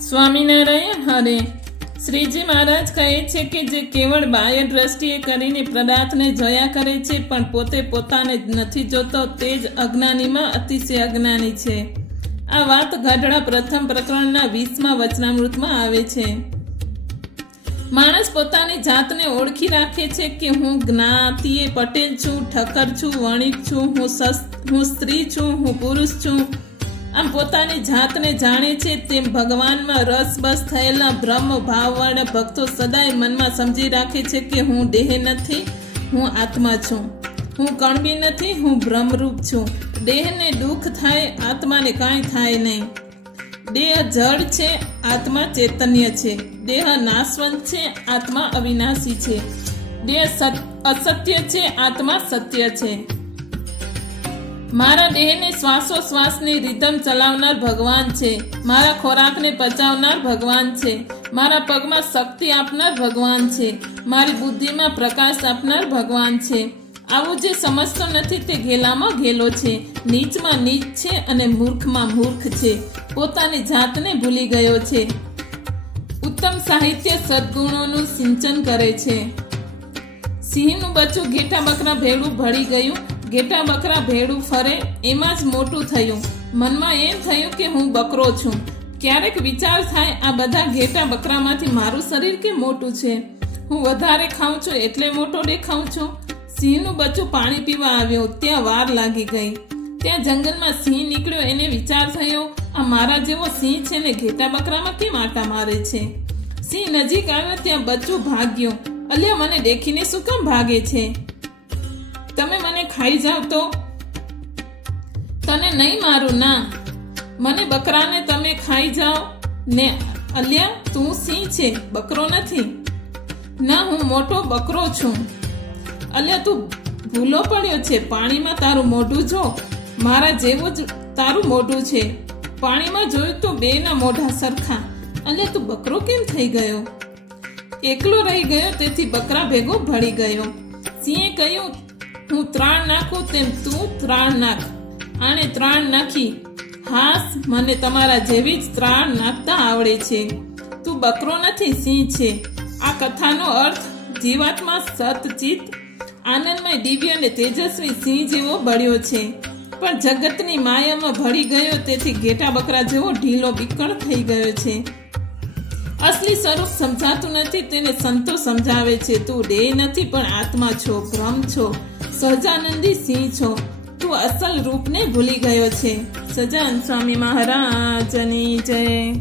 સ્વામિનારાયણ હરે. શ્રીજી મહારાજ કહે છે કે જે કેવળ બાહ્ય દ્રષ્ટિએ કરીને પદાર્થને જોયા કરે છે, પણ પોતે પોતાને નથી જોતો, તે જ અજ્ઞાનીમાં અતિશય અજ્ઞાની છે. આ વાત ગઢડા પ્રથમ પ્રકરણના વીસમાં વચનામૃતમાં આવે છે. માણસ પોતાની જાતને ઓળખી રાખે છે કે હું જ્ઞાતિએ પટેલ છું, ઠક્કર છું, વણિક છું, હું હું સ્ત્રી છું, હું પુરુષ છું આમ પોતાની જાતને જાણે છે તેમ ભગવાનમાં રસબસ થયેલા બ્રહ્મ ભાવવાળા ભક્તો સદાય મનમાં સમજી રાખે છે કે હું દેહ નથી, હું આત્મા છું. હું કણબી નથી, હું બ્રહ્મરૂપ છું. દેહને દુઃખ થાય, આત્માને કાંઈ થાય નહીં. દેહ જડ છે, આત્મા ચૈતન્ય છે. દેહ નાશવંત છે, આત્મા અવિનાશી છે. દેહ સત- અસત્ય છે, આત્મા સત્ય છે. મારા દેહને શ્વાસોશ્વાસની રીધમ ચલાવનાર ભગવાન છે. મારા ખોરાકને પચાવનાર ભગવાન છે. મારા પગમાં શક્તિ આપનાર ભગવાન છે. મારી બુદ્ધિમાં પ્રકાશ આપનાર ભગવાન છે. આવું જે સમજતો નથી તે ઘેલામાં ઘેલો છે. નીચમાં નીચ છે અને મૂર્ખમાં મૂર્ખ છે. પોતાની જાતને ભૂલી ગયો છે. ઉત્તમ સાહિત્ય સદગુણોનું સિંચન કરે છે. સિંહનું બચ્ચું ઘેટા બકરા ભેળું ભળી ગયું. ઘેટા બકરા ભેડું ફરે, એમાં જ મોટું થયું. મનમાં એમ થયું કે હું બકરો છું. ક્યારેક વિચાર થાય, આ બધા ઘેટા બકરામાંથી મારું શરીર કે મોટું છે? હું વધારે ખાઉં છું એટલે મોટો દેખાઉં છું. સિંહનું બચ્ચું પાણી પીવા આવ્યું, ત્યાં વાર લાગી ગઈ. ત્યાં જંગલમાં સિંહ નીકળ્યો, એને વિચાર થયો, આ મારા જેવો સિંહ છે ને ઘેટા બકરામાં કેમ આટા મારે છે? સિંહ નજીક આવ્યો, ત્યાં બચ્ચું ભાગ્યું. અલ્યા, મને દેખીને શું કામ ભાગે છે? તમે મને ખાઈ જાવ તો? તને નહીં મારું, ના. મને બકરાને તમે ખાઈ જાઓ. ને, અલ્યા, તું સિંહ છે, બકરો નથી. ના, હું મોટો બકરો છું. અલ્યા, તું ભૂલો પડ્યો છે, પાણીમાં તારું મોઢું જો. મારા જેવું જ તારું મોઢું છે. પાણીમાં જોયું તો બેના મોઢા સરખા. અલ્યા, તું બકરો કેમ થઈ ગયો? એકલો રહી ગયો, તેથી બકરા ભેગો ભળી ગયો. સિંહે કહ્યું હું ત્રાણ નાખું તેમ તું ત્રાણ નાખ. આણે ત્રાણ નાખી. હાસ, મને તમારા જેવી જ ત્રાણ નાખતા આવડે છે. તું બકરો નથી, સિંહ છે. આ કથાનો અર્થ જીવાત્મા સતચિત, આનંદમય દિવ્ય અને તેજસ્વી સિંહ જેવો બળ્યો છે. પણ જગતની માયામાં ભળી ગયો, તેથી ઘેટા બકરા જેવો ઢીલો, બિકળ થઈ ગયો છે. અસલી સ્વરૂપ સમજાતું નથી, તેને સંતો સમજાવે છે. તું દેહ નથી, પણ આત્મા છો ભ્રમ છો. સહજાનંદી સિંહ છો. તું અસલ રૂપને ભૂલી ગયો છે. સજાન સ્વામી મહારાજની જય.